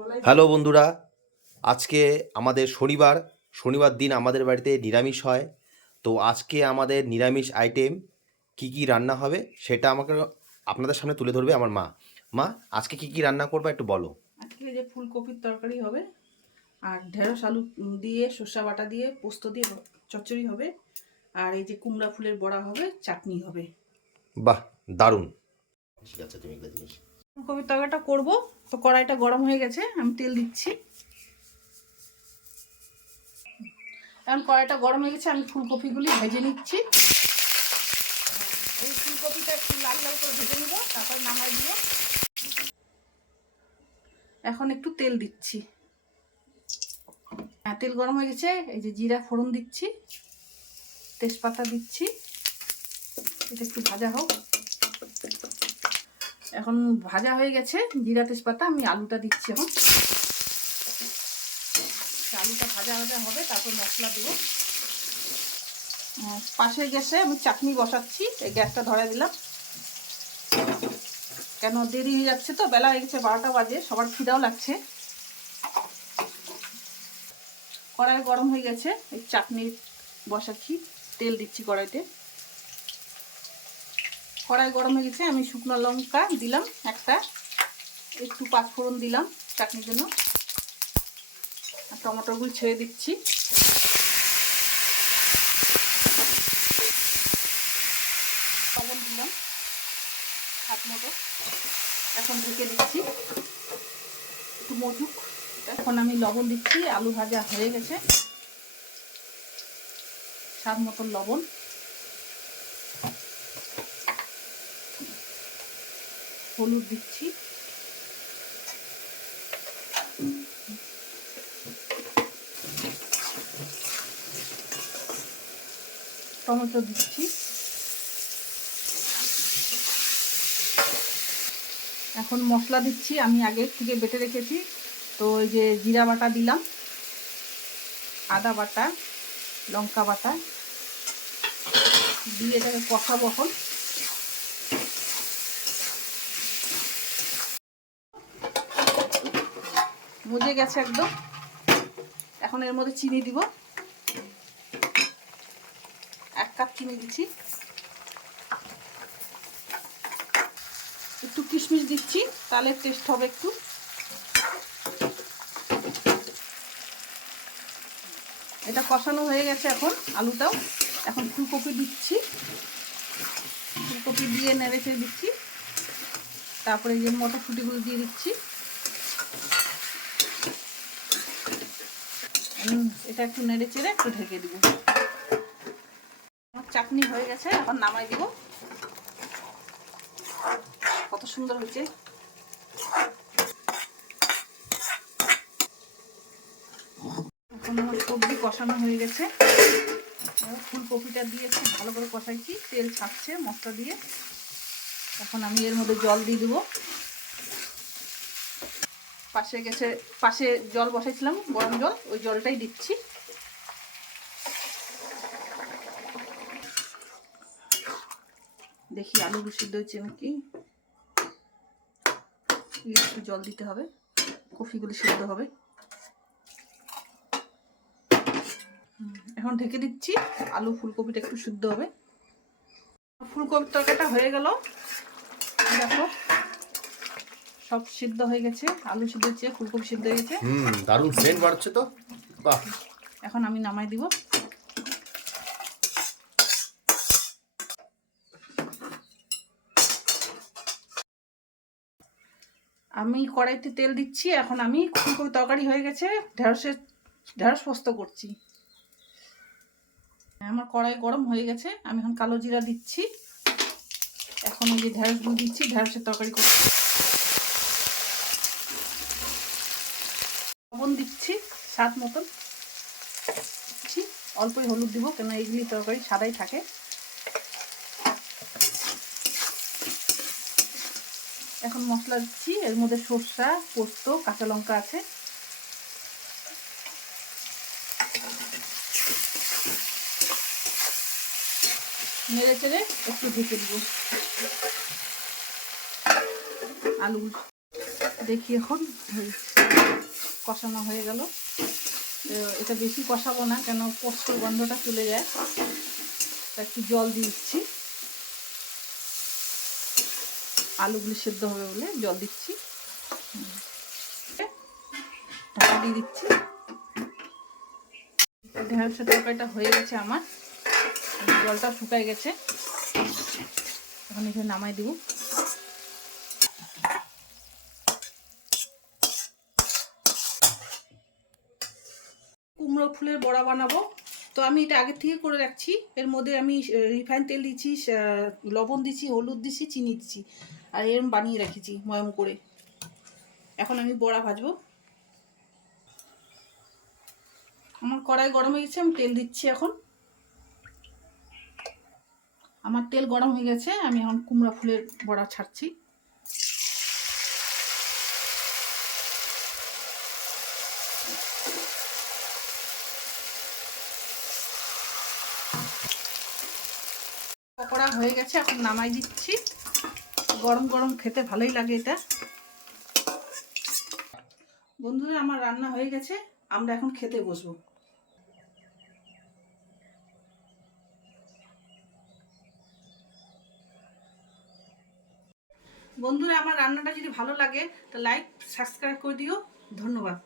Hello বন্ধুরা আজকে আমাদের শনিবার শনিবার দিন আমাদের বাড়িতে নিরামিষ হয়। তো আজকে আমাদের নিরামিষ আইটেম কি কি রান্না হবে সেটা আমাকে আপনাদের সামনে তুলে ধরবে আমার মা। মা আজকে কি কি রান্না করবে একটু বলো। আজকে যে ফুলকপির তরকারি হবে আর ঢেঁড়স আলু দিয়ে সর্ষা বাটা দিয়ে পোস্ত দিয়ে চচ্চড়ি হবে আর এই যে কুমড়া ফুলের বড়া হবে চাটনি হবে। বাহ দারুণ। ঠিক আছে তুমি এগুলো জিনিস ফুলকপির তরকারিটা করব। তো কড়াইটা গরম হয়ে গেছে, আমি তেল দিচ্ছি। এখন কড়াইটা গরম হয়ে গেছে, আমি ফুলকপিগুলি ভেজে নিচ্ছি। এই ফুলকপিটা একটু লাল লাল করে ভেজে নিব, তারপর নামাই দিব। এখন একটু তেল দিচ্ছি। হ্যাঁ তেল গরম হয়ে গেছে, এই যে জিরা ফোড়ন দিচ্ছি, তেজপাতা দিচ্ছি, এটা একটু ভাজা হোক। এখন ভাজা হয়ে গেছে। জিরা তেজপাতা, আমি আলুটা দিচ্ছি এখন। আলুটা ভাজা ভাজা হবে, তারপর মশলা দেবো। পাশে গ্যাসে আমি চাটনি বসাচ্ছি, এই গ্যাসটা ধরে দিলাম। কেন দেরি হয়ে যাচ্ছে তো? বেলা হয়ে গেছে বারোটা বাজে, সবার খিদাও লাগছে। কড়াই গরম হয়ে গেছে, এই চাটনি বসাচ্ছি, তেল দিচ্ছি কড়াইতে। কড়াই গরম হয়ে গেছে, আমি শুকনো লঙ্কা দিলাম একটা, একটু পাঁচফোড়ন দিলাম চাটনির জন্য। আর টমেটোগুলো ছেড়ে দিচ্ছি। লবণ দিলাম হাত মতো এখন ঢেকে দিচ্ছি। একটু মজুক। এখন আমি লবণ দিচ্ছি, আলু ভাজা হয়ে গেছে। স্বাদ মতন লবণ। হলুদ দিচ্ছি। টমেটো দিচ্ছি। এখন মশলা দিচ্ছি, আমি আগে থেকে বেটে রেখেছি। তো ওই যে জিরা বাটা দিলাম, আদা বাটা, লঙ্কা বাটা। দিয়ে এটাকে কষাবো এখন। মজে গেছে একদম। এখন এর মধ্যে চিনি দিব। এক কাপ চিনি দিচ্ছি। একটু কিশমিশ দিচ্ছি, তাহলে টেস্ট হবে একটু। এটা কষানো হয়ে গেছে এখন আলুটাও। এখন ফুলকপি দিচ্ছি। ফুলকপি দিয়ে নেড়ে দিচ্ছি। তারপরে যে মটরশুঁটিগুলো দিয়ে দিচ্ছি। এটা একটু নেড়ে চেড়ে একটু ঢেকে দিব। আমার চাটনি হয়ে গেছে, এখন নামাই দিব। কত সুন্দর হয়েছে। এখন আমার সবজি কষানো হয়ে গেছে। ফুলকপিটা দিয়ে খুব ভালো করে কষাইছি, তেল ছাড়ছে মশলা দিয়ে। এখন আমি এর মধ্যে জল দিয়ে দেবো। পাশে গেছে, পাশে জল বসাইছিলাম, গরম জল, ওই জলটাই দিচ্ছি। দেখি আলু সিদ্ধ হচ্ছে নাকি? একটু জল দিতে হবে, কফিগুলি সিদ্ধ হবে। এখন ঢেকে দিচ্ছি, আলু ফুলকপিটা একটু সিদ্ধ হবে। ফুলকপির তরকারিটা হয়ে গেল। দেখো সব সিদ্ধ হয়ে গেছে আলু সিদ্ধ হচ্ছে ফুলকপি সিদ্ধ হয়ে গেছে। হুম দারুণ সেন্ট বাড়ছে তো। বাহ। এখন আমি নামাই দিব। আমি কড়াইতে তেল দিচ্ছি এখন আমি ফুলকপি তরকারি হয়ে গেছে ঢেঁড়সের ঢেঁড়স পোস্ত করছি। আমার কড়াই গরম হয়ে গেছে আমি এখন কালো জিরা দিচ্ছি। এখন ওই যে ঢেঁড়সগুলো দিচ্ছি ঢেঁড়সের তরকারি করছি। লবণ দিচ্ছি, স্বাদ মতন। দিচ্ছি, অল্পই হলুদ দিব, কেন এইগুলি তরকারি সাদাই থাকে। এখন মশলা দিচ্ছি, এর মধ্যে সর্ষা, পোস্ত, কাঁচা লঙ্কা আছে। নেড়ে চেড়ে একটু ঢেকে দিব। আলু দেখি এখন হয়ে গেছে। কষানো হয়ে গেল। এটা বেশি কষাবো না, কেন পোস্তর গন্ধটা চলে যায়। একটু জল দিচ্ছি। আলুগুলি সেদ্ধ হবে বলে জল দিচ্ছি। দিয়ে দিচ্ছি। ঢেঁড়সের তরকারিটা হয়ে গেছে আমার। জলটা শুকায় গেছে। এখন এখানে নামাই দিব। কুমড়ো ফুলের বড়া বানাবো। তো আমি এটা আগের থেকে করে রাখছি। এর মধ্যে আমি রিফাইন তেল দিচ্ছি লবণ দিচ্ছি, হলুদ দিচ্ছি, চিনি দিচ্ছি। আর এরম বানিয়ে রেখেছি, ময়ম করে। এখন আমি বড়া ভাজবো। আমার কড়াই গরম হয়ে গেছে, আমি তেল দিচ্ছি এখন। আমার তেল গরম হয়ে গেছে, আমি এখন কুমড়া ফুলের বড়া ছাড়ছি। পকোড়া হয়ে গেছে, এখন নামাই দিচ্ছি। গরম গরম খেতে ভালোই লাগে এটা। বন্ধুরা, আমার রান্না হয়ে গেছে, আমরা এখন খেতে বসবো। বন্ধুরা, আমার রান্নাটা যদি ভালো লাগে, তো লাইক সাবস্ক্রাইব করে দিও। ধন্যবাদ।